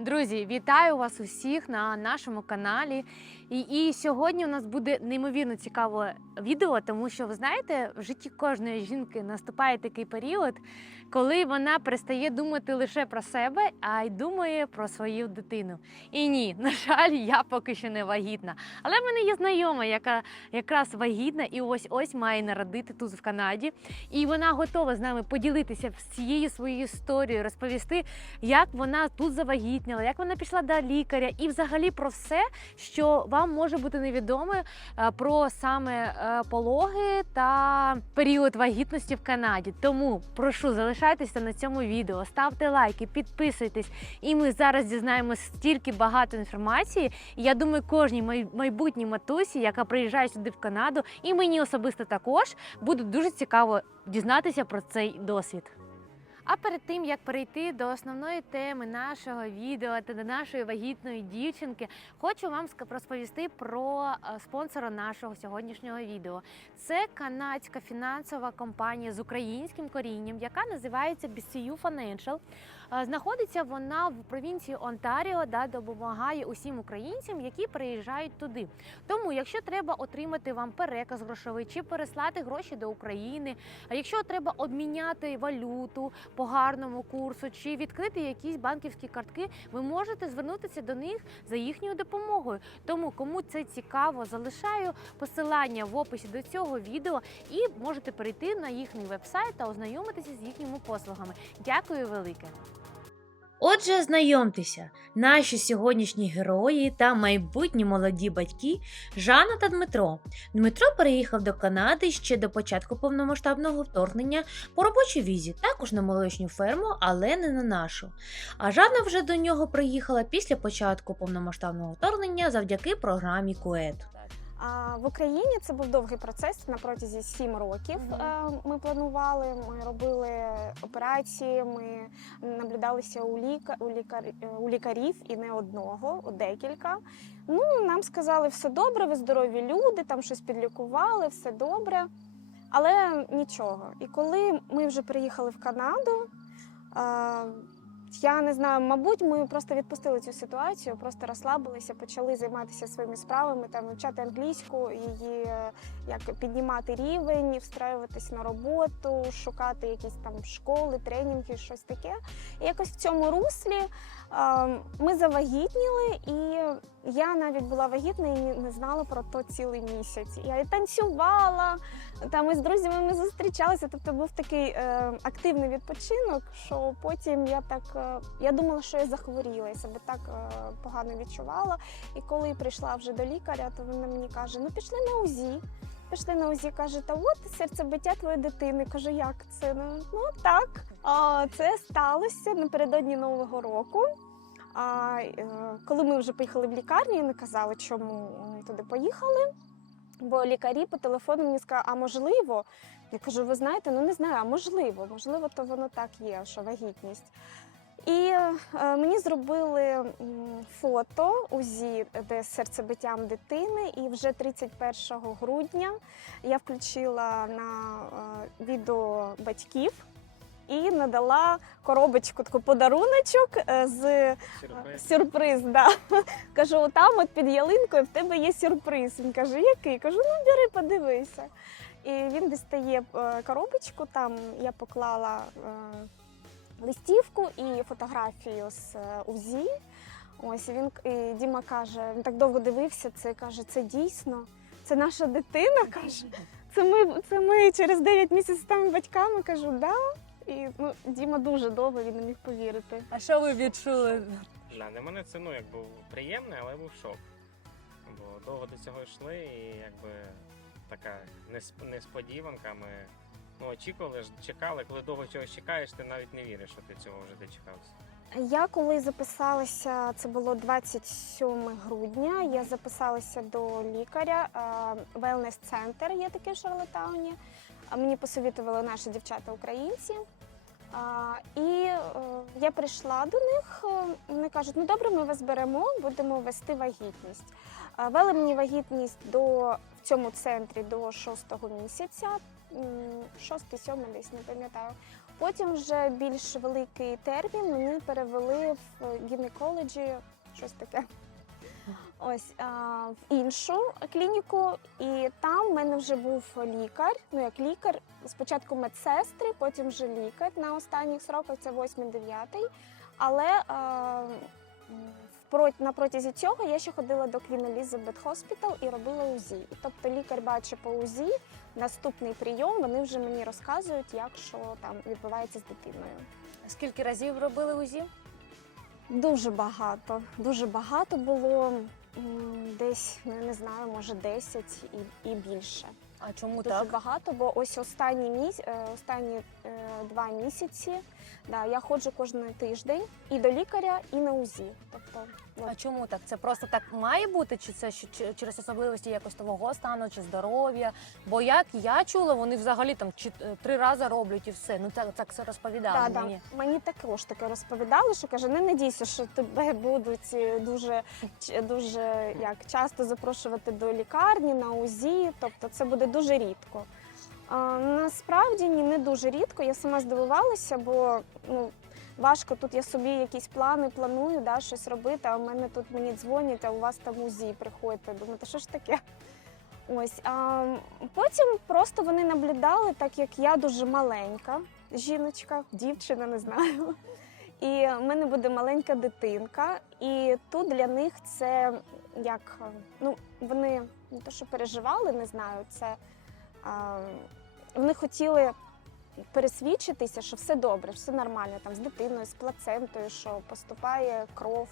Друзі, вітаю вас усіх на нашому каналі. І, і сьогодні у нас буде неймовірно цікаве відео, тому що ви знаєте, в житті кожної жінки наступає такий період, коли вона перестає думати лише про себе, а й думає про свою дитину. І ні, на жаль, я поки що не вагітна. Але в мене є знайома, яка якраз вагітна і ось ось має народити тут в Канаді. І вона готова з нами поділитися всією своєю історією, розповісти, як вона тут завагітніла, як вона пішла до лікаря, і взагалі про все, що вам може бути невідоме е, про саме е, пологи та період вагітності в Канаді. Тому прошу залишайтеся на цьому відео, ставте лайки, підписуйтесь. І ми зараз дізнаємося стільки багато інформації. Я думаю, кожній майбутній матусі, яка приїжджає сюди в Канаду, і мені особисто також буде дуже цікаво дізнатися про цей досвід. А перед тим як перейти до основної теми нашого відео та до нашої вагітної дівчинки, хочу вам розповісти про е, спонсора нашого сьогоднішнього відео. Це канадська фінансова компанія з українським корінням, яка називається BCU Financial. Знаходиться вона в провінції Онтаріо, да, допомагає усім українцям, які приїжджають туди. Тому, якщо треба отримати вам переказ грошовий чи переслати гроші до України, а якщо треба обміняти валюту по гарному курсу чи відкрити якісь банківські картки, ви можете звернутися до них за їхньою допомогою. Тому, кому це цікаво, залишаю посилання в описі до цього відео і можете перейти на їхній вебсайт та ознайомитися з їхніми послугами. Дякую велике! Отже, знайомтеся, наші сьогоднішні герої та майбутні молоді батьки Жанна та Дмитро. Дмитро переїхав до Канади ще до початку повномасштабного вторгнення по робочій візі, також на молочну ферму, але не на нашу. А Жанна вже до нього приїхала після початку повномасштабного вторгнення завдяки програмі КУЕТ. В Україні це був довгий процес на протязі сім років. Е, Ми планували, ми робили операції, ми наблюдалися у ліка у лікар е, у лікарів і не одного, у декілька. Ну нам сказали, все добре, ви здорові люди, там щось підлікували, все добре. Але нічого. І коли ми вже приїхали в Канаду. Я не знаю, мабуть, ми просто відпустили цю ситуацію, просто розслабилися, почали займатися своїми справами, там вивчати англійську, її е, як піднімати рівень, встраюватись на роботу, шукати якісь там школи, тренінги, щось таке. І якось в цьому руслі е, ми завагітніли, і я навіть була вагітна і не знала про то цілий місяць. Я і танцювала, там і з друзями ми зустрічалися. Тобто був такий е, активний відпочинок, що потім я так е, я думала, що я захворіла, я себе так е, погано відчувала. І коли прийшла вже до лікаря, то вона мені каже: ну пішли на УЗІ. Пішли на УЗІ, каже, та от серцебиття твоєї дитини. Кажу, як це? Ну, ну так. А, це сталося напередодні Нового року. А е, коли ми вже поїхали в лікарню, не казали, чому ми туди поїхали. Бо лікарі по телефону мені сказали, а можливо, я кажу, ви знаєте, ну не знаю, а можливо, можливо, то воно так є, що вагітність. І е, мені зробили фото УЗІ, де з серцебиттям дитини, і вже 31 грудня я включила на е, відео батьків і надала коробочку, таку подаруночок е, з Сюрприз. Сюрприз, да. Кажу, там от під ялинкою в тебе є сюрприз. Він каже, який? Кажу, ну бери, подивися. І він дістає е, коробочку, там я поклала е, листівку і фотографію з е, УЗІ. Ось і він і Діма каже, він так довго дивився, це каже, це дійсно, це наша дитина. каже. Це ми, це ми через 9 місяців стали батьками. Кажу, да. І ну, Діма дуже довго він не міг повірити. А що ви відчули? Да, для мене це ну якби приємне, але був шок. Бо довго до цього йшли, і якби така несп- несподіванка. Ми ну, очікували, ж- чекали, коли довго чогось чекаєш, ти навіть не віриш, що ти цього вже дочекався. Я коли записалася, це було 27 грудня. Я записалася до лікаря. Wellness центр є такий в Шарлотауні. Мені посовітували наші дівчата-українці. І е, я прийшла до них. е, Вони кажуть, ну добре, ми вас беремо, будемо вести вагітність. Вели мені вагітність до в цьому центрі до шостого місяця, шостий, сьомий десь не пам'ятаю. Потім вже більш великий термін мені перевели в гінекологі, щось таке. Ось а, в іншу клініку, і там в мене вже був лікар. Ну як лікар, спочатку медсестри, потім вже лікар на останніх сроках, це 8-9. Але а, на протязі цього я ще ходила до Queen Elizabeth Hospital і робила УЗІ. Тобто лікар бачить по УЗІ наступний прийом. Вони вже мені розказують, як що там відбувається з дитиною. Скільки разів робили УЗІ? Дуже багато, дуже багато було. Десь ну, я не знаю, може 10 і, і більше. А чому Дуже так? багато, бо ось останні міс... е, останні е, два місяці да, я ходжу кожен тиждень і до лікаря, і на УЗІ. Тобто, ну, А чому так? Це просто так має бути, чи це через особливості якось твого стану, чи здоров'я? Бо як я чула, вони взагалі там чи- е, три рази роблять і все. Ну так, так все розповідали Да, да. мені. Мені також таке розповідали, що каже, не надійся, що тебе будуть дуже, дуже як часто запрошувати до лікарні на УЗІ, тобто це буде дуже рідко. А, насправді ні, не дуже рідко. Я сама здивувалася, бо ну, важко тут я собі якісь плани планую, да, щось робити, а в мене тут мені дзвонять, а у вас там УЗІ приходьте. Думаю, що ж таке? Ось а потім просто вони наблюдали, так як я дуже маленька жіночка, дівчина, не знаю. І в мене буде маленька дитинка, і тут для них це як ну вони не те, що переживали, не знаю, це а, вони хотіли пересвідчитися, що все добре, все нормально там з дитиною, з плацентою, що поступає кров,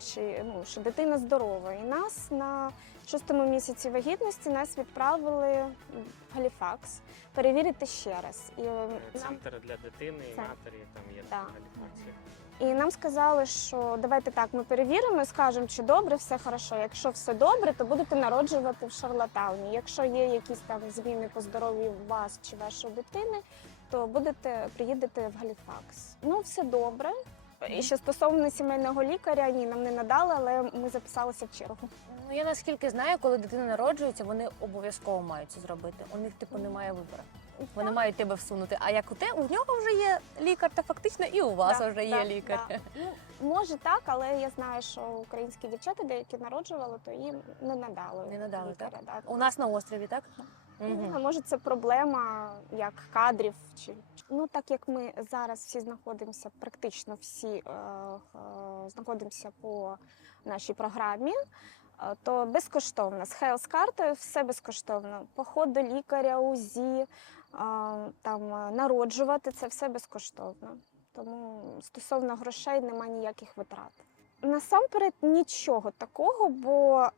чи ну що дитина здорова. І нас на шостому місяці вагітності нас відправили в Галіфакс перевірити ще раз. І е, нам Центр для дитини і матері там є Да. Галіфаксі. І нам сказали, що давайте так, ми перевіримо і скажемо, чи добре, все хорошо. Якщо все добре, то будете народжувати в Шарлатауні. Якщо є якісь там зміни по здоров'ю вас чи вашої дитини, то будете приїдете в Галіфакс. Ну, все добре. І ще стосовно сімейного лікаря, ні, нам не надали, але ми записалися в чергу. Ну я наскільки знаю, коли дитина народжується, вони обов'язково мають це зробити. У них типу немає вибору. Вони мають тебе всунути. А як у те, у нього вже є лікар, то фактично і у вас Да, вже є да, лікар. да. Ну, може так, але я знаю, що українські дівчата, деякі народжували, то їм не надали. Не надали, лікаря, да. У нас на острові, так? Ну, Мгм. А може це проблема як кадрів чи ну так як ми зараз всі знаходимося, практично всі е, е, знаходимося по нашій програмі, е, то безкоштовно з Health картою все безкоштовно. Поход до лікаря, УЗІ, е, там народжувати це все безкоштовно. Тому стосовно грошей немає ніяких витрат. Насамперед нічого такого, бо е,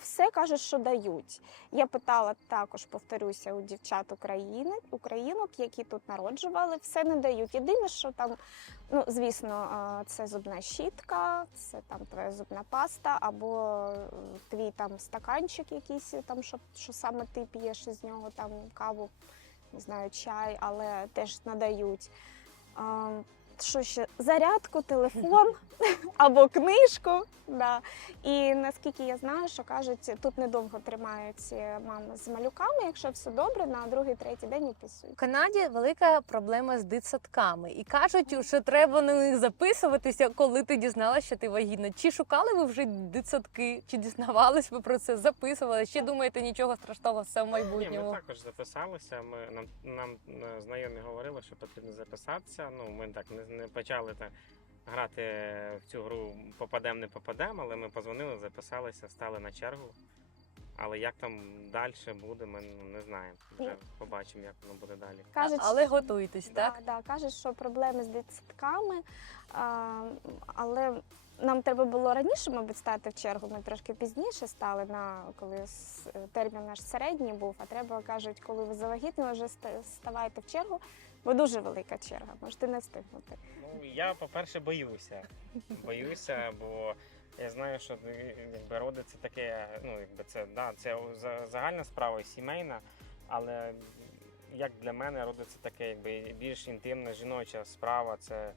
все кажуть, що дають. Я питала також, повторюся, у дівчат України, українок, які тут народжували, все не дають. Єдине, що там, ну звісно, е, це зубна щітка, це там твоя зубна паста, або е, твій там стаканчик якийсь, там, що, що саме ти п'єш із нього, там каву, не знаю, чай, але теж надають. Що ще? Зарядку, телефон або книжку. Да. І наскільки я знаю, що кажуть, тут недовго тримають мами з малюками, якщо все добре, на другий, третій день В описують. Канаді велика проблема з дитсадками. І кажуть, що треба на них записуватися, коли ти дізналася, що ти вагітна. Чи шукали ви вже дитсадки, чи дізнавались ви про це, записували? Чи думаєте нічого страшного все в Ні, ми також записалися. Ми нам нам е, знайомі говорили, що потрібно записатися. Ну ми так не, не почали так грати в цю гру попадемо, не попадемо, але ми позвонили, записалися, стали на чергу. Але як там далі буде, ми ну, не знаємо. Вже побачимо, як воно буде далі. Кажуть, Але готуйтесь, да, так? да, кажуть, що проблеми з дитсадками, а, але нам треба було раніше, мабуть, стати в чергу. Ми трошки пізніше стали на коли термін наш середній був. А треба кажуть, коли ви завагітніли, вже ставайте в чергу, бо дуже велика черга, можете не встигнути. Ну я, по-перше, боюся. Боюся, бо я знаю, що е, якби роди таке, ну якби це да, це за- загальна справа сімейна, але як для мене роди це таке, якби більш інтимна жіноча справа, це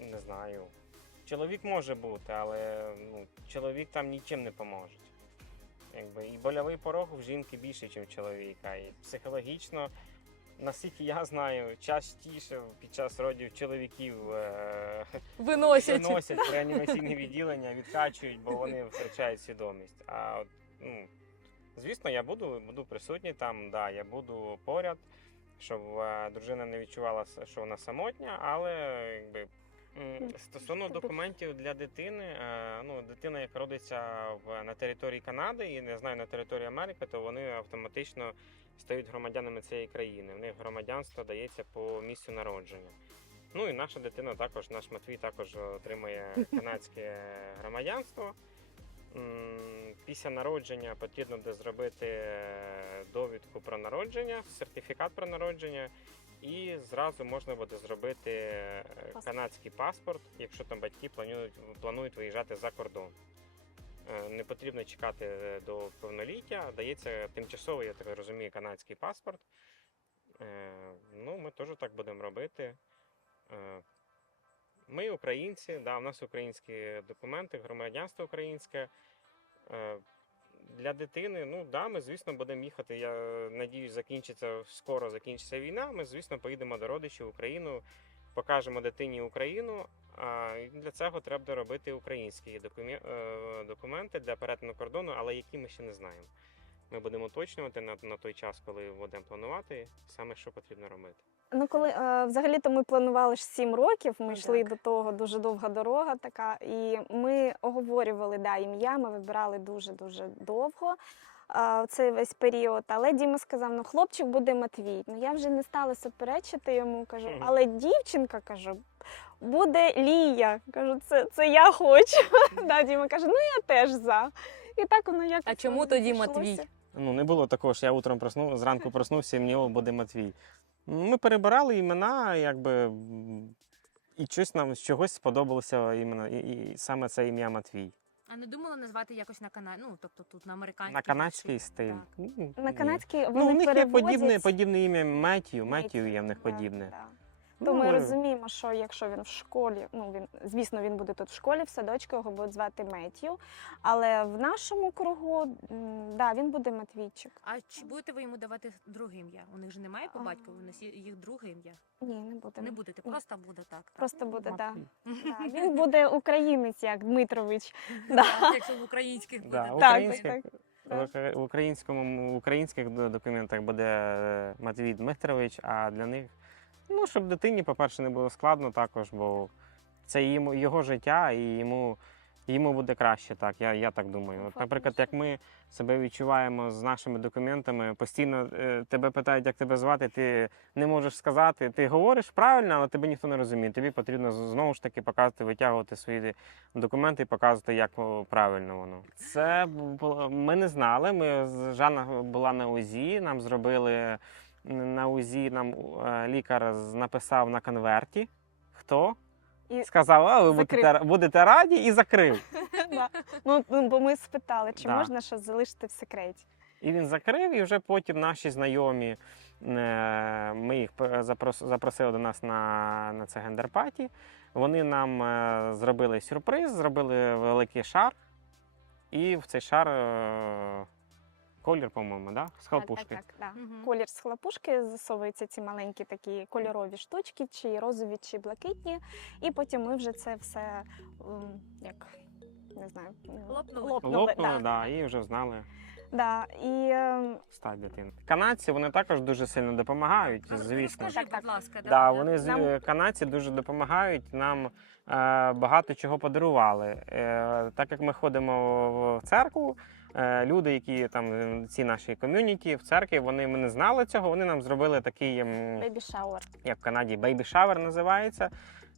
не знаю. Чоловік може бути, але ну, чоловік там нічим не поможе. Якби і больовий порог в жінки більше, ніж у чоловіка. І психологічно наскільки я знаю, частіше під час родів чоловіків е, Виносять. виносять в реанімаційне відділення, відкачують, бо вони втрачають свідомість. А от, ну, звісно, я буду, буду присутній там, да, я буду поряд, щоб е, дружина не відчувала, що вона самотня, але якби. Стосовно документів для дитини, е, ну дитина, як родиться в на території Канади і не знаю на території Америки, то вони автоматично стають громадянами цієї країни. В них громадянство дається по місцю народження. Ну і наша дитина також, наш Матвій також отримує канадське громадянство. Після народження потрібно буде зробити е, довідку про народження, сертифікат про народження, і зразу можна буде зробити е, канадський паспорт, якщо там батьки планують, планують виїжджати за кордон. Е, Не потрібно чекати е, до повноліття, дається тимчасовий, я так розумію, канадський паспорт. Е, Ну, ми теж так будемо робити. Ми українці, да, у нас українські документи, громадянство українське. Для дитини, ну да, ми, звісно, будемо їхати. Я надіюсь, закінчиться скоро закінчиться війна. Ми, звісно, поїдемо до родичів в Україну, покажемо дитині Україну. Для цього треба робити українські е, документи для перетину кордону, але які ми ще не знаємо. Ми будемо уточнювати на, на той час, коли будемо планувати, саме що потрібно робити. Ну, коли е, взагалі-то ми планували ж сім років, ми Ну, йшли до того дуже довга дорога така, і ми оговорювали да, ім'я, ми вибирали дуже-дуже довго. е, Цей весь період, але Діма сказав: ну хлопчик буде Матвій. Ну я вже не стала суперечити йому, кажу, але дівчинка кажу, буде Лія. Кажу, це, це я хочу. да, Діма каже, ну я теж за. І так воно якось. А чому тоді. Матвій? Ну, не було такого, що я утром проснув, зранку проснувся, і мені буде Матвій. Ну, Ми перебирали імена, якби. І щось нам з чогось сподобалося іменно, і, і саме це ім'я Матвій. А не думала назвати якось на каналі, ну тобто тут на американський. На канадський стиль. Так. Ну, На ні. канадській Ну, вони у них є подібне, подібне ім'я Меттію. Меттію є в них Да, подібне. да. Ну, То ми ми- розуміємо, що якщо він в школі, ну він звісно він буде тут в школі, в садочку його будуть звати Меттю. Але в нашому кругу да, він буде Матвійчик. А чи будете ви йому давати друге ім'я? У них же немає по батькові, у нас їх друге ім'я. Ні, не буде. Не будете, просто буде так. так. Просто буде, да. Да. Він буде українець, як Дмитрович. Да. Якщо в українських буде. Да, так. так, в так. укра- в українському в українських до- документах буде е, Матвій Дмитрович, а для них, ну, щоб дитині, по-перше, не було складно також, бо це йому, його життя і йому, йому буде краще. Так, я, я так думаю. От, наприклад, як ми себе відчуваємо з нашими документами, постійно е, тебе питають, як тебе звати, ти не можеш сказати. Ти говориш правильно, але тебе ніхто не розуміє. Тобі потрібно знову ж таки показувати, витягувати свої документи і показувати, як правильно воно. Це бу- ми не знали. Ми Жанна була на УЗІ, нам зробили на УЗІ, нам е, лікар написав на конверті. Хто? І Сказав, а ви закрив. будете, будете раді і закрив. Да. Ну, ну, бо ми спитали, чи Да. можна щось залишити в секреті. І він закрив, і вже потім наші знайомі, е, ми їх запросили до нас на, на це гендерпаті. Вони нам е, зробили сюрприз, зробили великий шар, і в цей шар колір, по-моєму, да? з хлопушки. Так, так, так, да. Мгм. Колір з хлопушки засовуються ці маленькі такі кольорові штучки, чи розові, чи блакитні. І потім ми вже це все як не знаю, м, Лопнули. лопнули. Лопнули, да. да, і вже знали Да. І ем, стать дитини. Канадці вони також дуже сильно допомагають, Ну, звісно. Розкажи, будь ласка, Да, вони з- Нам- е, канадці дуже допомагають. Нам е, багато чого подарували. Е, так як ми ходимо в церкву, люди, які там е, ці наші ком'юніті в церкві, вони ми не знали цього. Вони нам зробили такий, ем, бейбі шауер. як в Канаді, бейбі шавер називається.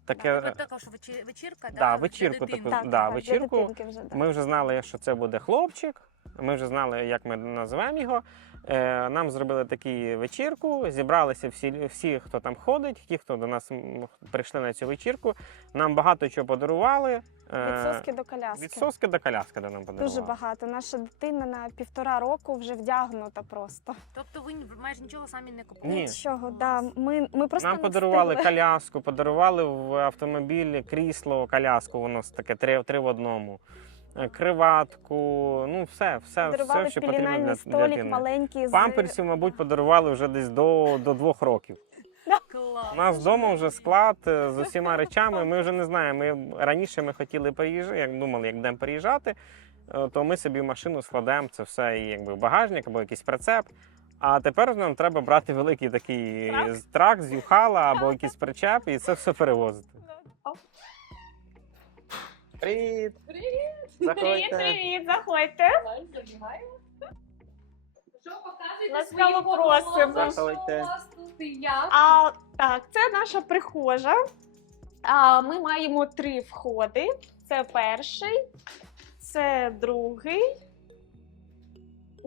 Таке, Тобто також вечі- вечірка, Да, вечірку таку, Так, да, так, вечірку. Дитинки вже, да. Ми вже знали, що це буде хлопчик. Ми вже знали, як ми називаємо його. Е, Нам зробили таку вечірку. Зібралися всі, всі, хто там ходить, ті, хто до нас м, прийшли на цю вечірку. Нам багато чого подарували. Е, Від соски до коляски. від соски до коляски до нам подарували. Дуже багато. Наша дитина на півтора року вже вдягнута просто. Тобто ви майже нічого самі не купували? Ні. Нічого, да. Ми, ми просто Нам не подарували встигли. коляску, подарували в автомобілі крісло, коляску, воно таке три, три в одному. е, криватку, ну все, все, Подарували все що потрібно для, для столик дитини. маленький з Памперсів, мабуть, подарували вже десь до, до двох років. У нас вдома вже склад е, з усіма речами. Ми вже не знаємо. Ми раніше ми хотіли переїжджати, як думали, як будемо переїжджати, е, то ми собі в машину складемо це все і якби в багажник або якийсь прицеп. А тепер нам треба брати великий такий Трак? з- трак з юхала або якийсь причеп і це все перевозити. Привіт! Привіт, привіт, заходьте. Що показуєте Ласкаво просимо. Заходьте. А, так, це наша прихожа. А, ми маємо три входи. Це перший, це другий.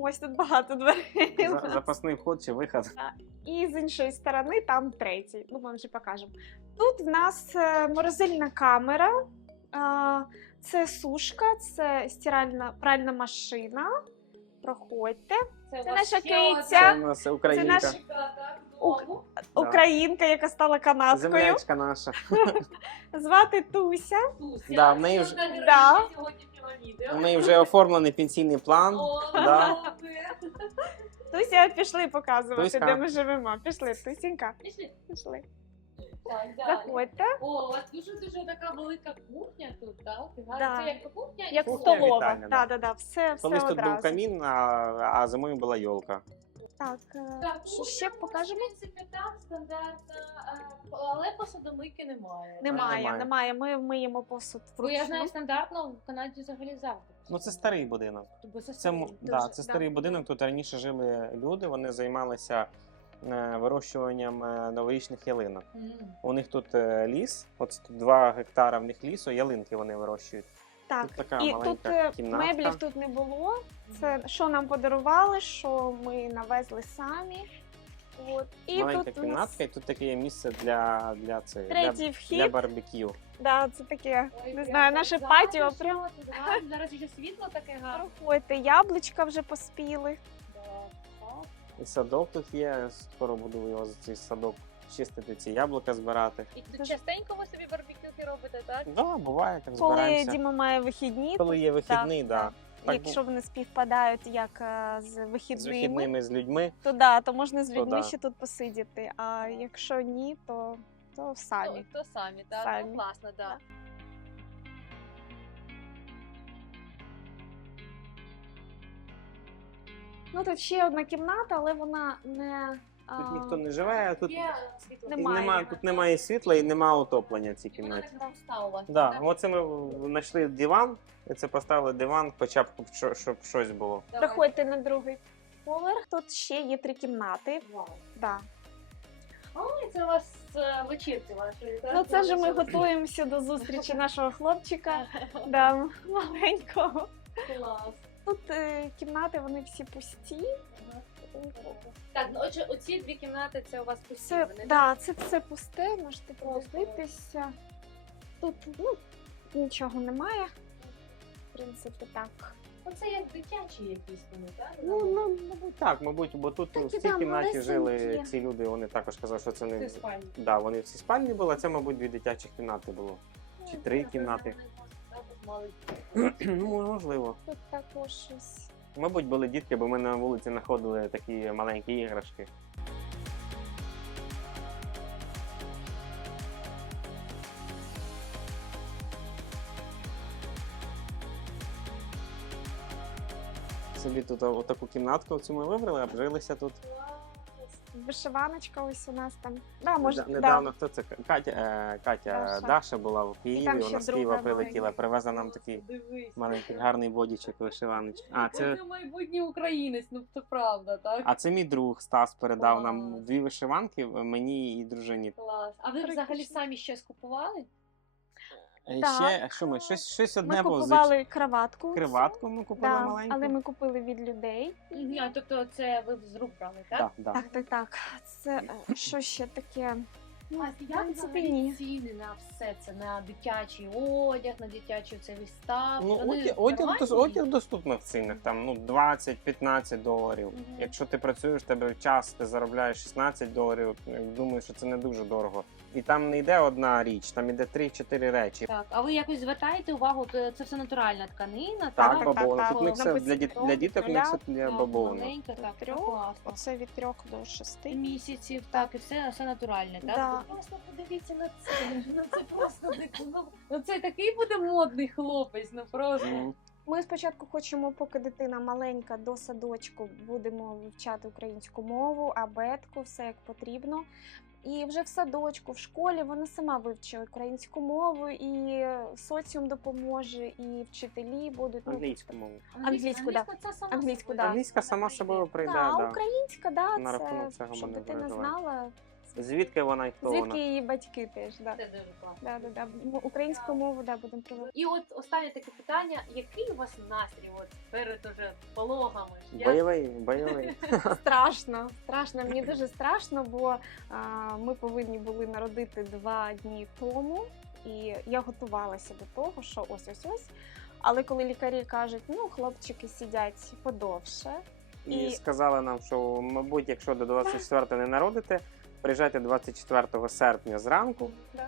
Ось тут багато дверей. нас. Запасний вход чи виход. І з іншої сторони там третій. Ну, ми вже покажемо. Тут в нас е, морозильна камера, це сушка, це стиральна пральна машина. Проходьте. Це, це наша ще. Це у нас українка. наша- У- Да. Українка, яка стала канадською. Землячка наша. Звати Туся. Туся, Да, в неї вже- Да. сьогоднішнього відео. У неї вже оформлений пенсійний план. О, да. Туся, пішли показувати, Туська. де ми живемо. Пішли, Тусінька. Пішли. Пішли. Так, далі. Заходьте. О, у вас дуже дуже така велика кухня тут, так? Да. Це як кухня і Як Кухня, столова. вітальня, да. Так, Да, да, все, все Колись тут одразу. був камін, а, а зимою була йолка. Так, е, ще покажемо? В принципі, так, стандартна, е, але посудомийки немає. Немає, немає. немає. Ми миємо посуд Бо я знаю, стандартно в Канаді взагалі завжди. Ну це старий будинок. Тобто це Це, старий. да, Дуже, це да. будинок. Тут раніше жили люди. Вони займалися е, вирощуванням новорічних ялинок. М. У них тут ліс, от тут 2 гектара в них лісу, ялинки вони вирощують. Так, Тут така і тут е, кімнатка. меблів тут не було. Це що нам подарували, що ми навезли самі. От. І Маленька тут у нас кімнатка, і тут таке є місце для, для, це, для, третій для вхід. барбекю. Да, це таке, Ой, не знаю, наше зараз патіо. Прям. Зараз ще світло таке гарне. проходьте, яблучка вже поспіли. Да. Так. І садок тут є. Скоро буду його за цей садок чистити, ці яблука збирати. І тут частенько ви собі барбекюки робите, так? Да, буває, так Коли збираємося. Діма має вихідні, Коли є вихідний, да. так. Так, якщо вони співпадають як е, з з вихідними, вихідними з людьми. то да, то можна з То людьми да. ще тут посидіти. А якщо ні, то, то самі. То, то самі, так? Самі. Ну, класно, так. Ну тут ще одна кімната, але вона не Тут ніхто не живе, а тут, Є світло. і Немає. нема, тут немає світла і немає отоплення в цій Вона кімнаті. Да, оце ми знайшли диван, і це поставили диван, хоча б щоб, щоб щось було. Давай. Проходьте на другий поверх. Тут ще є три кімнати. Вау. Да. Ой, це у вас е, вечірки ваші. Ну це ж ми готуємося до зустрічі нашого хлопчика. Да, маленького. Клас. Тут е, кімнати вони всі пусті. Так, ну отже, оці дві кімнати це у вас пусті. Це, вони, да, це все пусте, можете подивитися. Тут ну, нічого немає. В принципі, так. Оце як дитячі якісь вони, так? Ну, ну, мабуть, так, мабуть, бо тут Такі, в цій кімнаті жили малесенькі. ці люди, вони також казали, що це Це не. спальні. Да, вони всі спальні були, а це, мабуть, дві дитячих кімнати було. Чи три кімнати. ну, можливо. Тут також щось. Мабуть, були дітки, бо ми на вулиці знаходили такі маленькі іграшки. Собі тут отаку кімнатку цю ми вибрали, обжилися тут. Вишиваночка ось у нас там. Да, може, Да, Недавно хто це Катя, е, Катя Даша. Даша. була в Києві, вона з Києва прилетіла, привезла нам такий Дивись. маленький гарний бодічок вишиваночка. А це, Це майбутній українець, ну це правда, так? а це мій друг Стас передав Клас. нам дві вишиванки мені і дружині. Клас. А ви взагалі самі щось купували? Так. Е, Ще що ми? Щось, щось одне Ми було купували краватку. криватку. Ми купили Да, маленьку. але ми купили від людей. А, тобто це ви з рук брали, так? Так, так. Так, так, так. Це е, що ще таке? Ну, А як принципі, взагалі ні. ціни на все це? На дитячий одяг, на дитячий цей вистав? Ну, Вони одяг, одяг, дос- одяг доступно в цінах, там ну 20-15 доларів. Мгм. Якщо ти працюєш, в тебе час, ти заробляєш 16 доларів. Думаю, що це не дуже дорого. І там не йде одна річ, там йде три-чотири речі. Так, а ви якось звертаєте увагу, то це все натуральна тканина, Так, так, бабовна. так, Тут миксер для, діт- для діток, миксер для Так, бабовни. маленька, так, Трьох. так, класно. Оце від трьох до шести. Місяців, так, і все, все натуральне, так? Да. Просто подивіться на це, ну це просто дико. Ну це такий буде модний хлопець, ну просто. Ми спочатку хочемо, поки дитина маленька до садочку, будемо вивчати українську мову, абетку, все як потрібно. І вже в садочку, в школі вона сама вивчить українську мову, і соціум допоможе, і вчителі будуть ну, Англійську мову. Англійську, да. це сама Англійську, собою. да. Англійська сама собою прийде, Да, да. українська, да, На рахунок це цього щоб ми не дитина переживаємо. знала, Звідки вона і хто звідки вона? її батьки теж. Да. Це дуже класно. Да, да, да. М- Українську мову да, будемо приводити. І от останнє таке питання: який у вас настрій от перед уже пологами? ж? Я- Бойовий, бойовий. Страшно, страшно. Мені дуже страшно, бо а, ми повинні були народити два дні тому, і я готувалася до того, що ось ось ось. Але коли лікарі кажуть, ну хлопчики сидять подовше, І І- сказали нам, що, мабуть, якщо до 24 не народите, приїжджайте 24 серпня зранку да.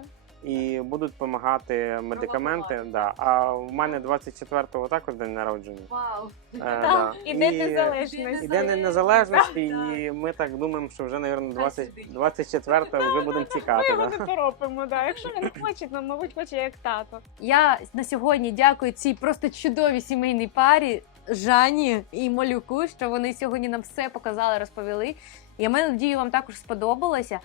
і будуть допомагати медикаменти. Да. А в мене 24-го також день народження. Вау! Е, Да. І День Незалежності. І День незалежності, Да. і ми так думаємо, що вже, мабуть, 20, сидить. 24-го вже будемо тікати. Ми Да. його не торопимо. Да. Якщо він хоче, ну, мабуть, хоче як тато. Я на сьогодні дякую цій просто чудовій сімейній парі Жанні і Малюку, що вони сьогодні нам все показали, розповіли. Я маю надію, вам також сподобалося.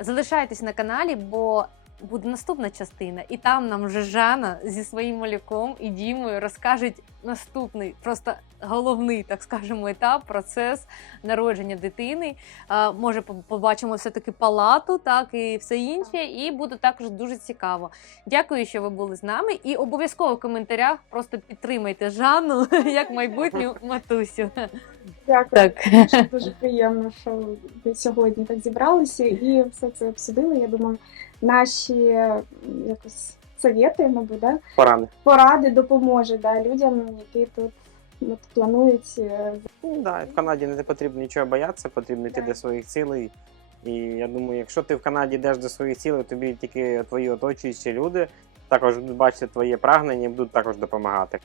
Залишайтесь на каналі, бо буде наступна частина, і там нам вже Жанна зі своїм малюком і Дімою розкажуть наступний, просто головний, так скажемо, етап, процес народження дитини. А, може, побачимо все-таки палату, так і все інше, і буде також дуже цікаво. Дякую, що ви були з нами. І обов'язково в коментарях просто підтримайте Жанну як майбутню матусю. Дякую. Так. Дуже, дуже приємно, що ви сьогодні так зібралися і все це обсудили. Я думаю, наші якось совєти, мабуть, да? Поради. поради допоможе да, людям, які тут от, планують е, Ну, да, в Канаді не потрібно нічого боятися, потрібно йти Так. до своїх цілей. І я думаю, якщо ти в Канаді йдеш до своїх цілей, тобі тільки твої оточуючі люди також будуть бачити твоє прагнення і будуть також допомагати.